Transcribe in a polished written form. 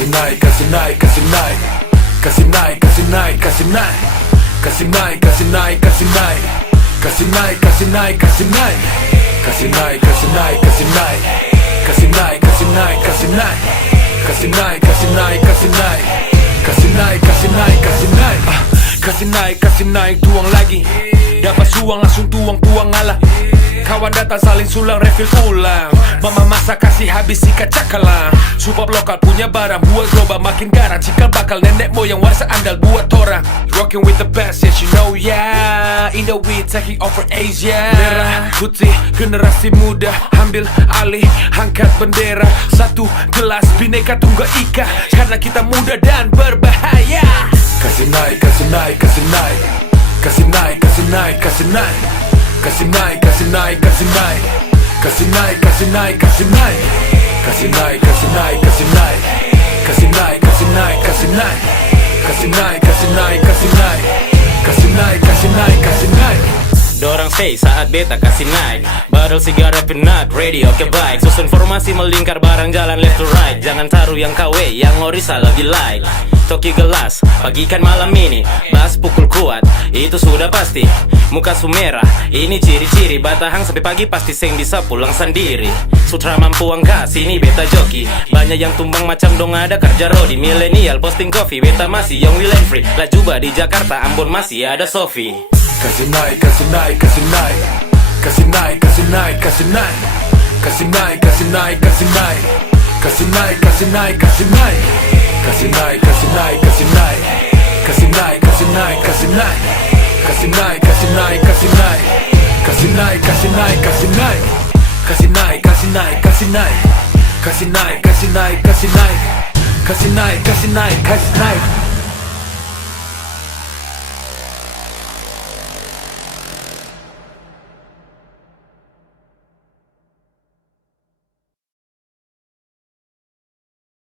Kasih naik, kasih naik, kasih naik. Kasih naik, kasih naik, kasih naik. Kasih naik, kasih naik, kasih naik. Kasih naik, kasih naik, kasih naik. Kasih naik, kasih naik, kasih naik. Kasih naik, kasih naik, kasih naik. Kasih naik, kasih naik, kasih naik. Kasih naik, kasih naik, kasih naik. Kasih naik, kasih naik, tuang lagi. Dapat suang langsung tuang ala. Kawan datang saling sulang, refill ulang. Mama masak kasih habis sikat cakalang. Supap lokal punya barang, buat global makin garang. Cikal bakal nenek moyang warsa andal buat orang. Rocking with the best, yes you know yeah. In the way taking over Asia. Merah, putih, generasi muda. Ambil alih, angkat bendera. Satu gelas, Bhinneka Tunggal Ika. Karena kita muda dan berbahaya. Kasih naik, kasih naik, kasih naik. Kasih naik, kasih naik, kasih naik. Kasih naik, kasih naik, kasih naik. Kasih naik, kasih naik, kasih naik. Kasih naik, kasih naik, kasih naik. Kasih naik, kasih naik, kasih naik. Kasih naik, kasih naik, kasih naik. Kasih naik, kasih naik, kasih naik. Dorang stay saat beta kasih naik. Barrel sigara penat, ready oke baik. Susun formasi melingkar barang jalan left to right. Jangan taruh yang KW, yang ori salah di like. Toki gelas, pagikan malam ini. Bass pukul kuat, itu sudah pasti. Muka sumerah, ini ciri-ciri. Batahang sampai pagi pasti seng bisa pulang sendiri. Sutra mampu angka, sini beta joki. Banyak yang tumbang macam dong ada kerja rodi. Milenial posting coffee, beta masih young will and free. Lajuba di Jakarta, Ambon masih ada Sofi. Kasih naik, kasih naik, kasih naik. Kasih naik, kasih naik, kasih naik. Kasih naik, kasih naik, kasih naik. Kasih naik, kasih naik, kasih naik. Kasih naik, kasih naik, kasih naik. Kasih naik, kasih naik, kasih naik. Kasih naik, kasih naik, kasih naik. Kasih naik, kasih naik, kasih naik. Kasih naik, kasih naik, kasih naik. Kasih naik, kasih naik, kasih naik. Kasih naik, kasih naik, kasih naik.